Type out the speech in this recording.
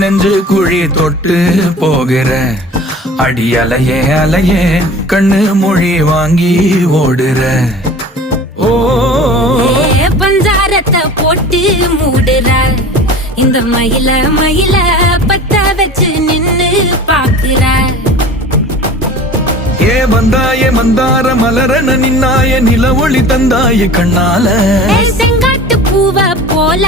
நெஞ்சு குழி தொட்டு போகிற அடி அலையே அலையே கண்ணு மொழி வாங்கி ஓடுற ஓ பஞ்சாரத்தை போட்டு மூடுற இந்த மயில மயில பத்த வச்சு நின்னு பாக்குற ஏ வந்தாயே மந்தார மலரன நின்னாய நில ஒளி தந்தாய கண்ணால செங்காட்டு பூவ போல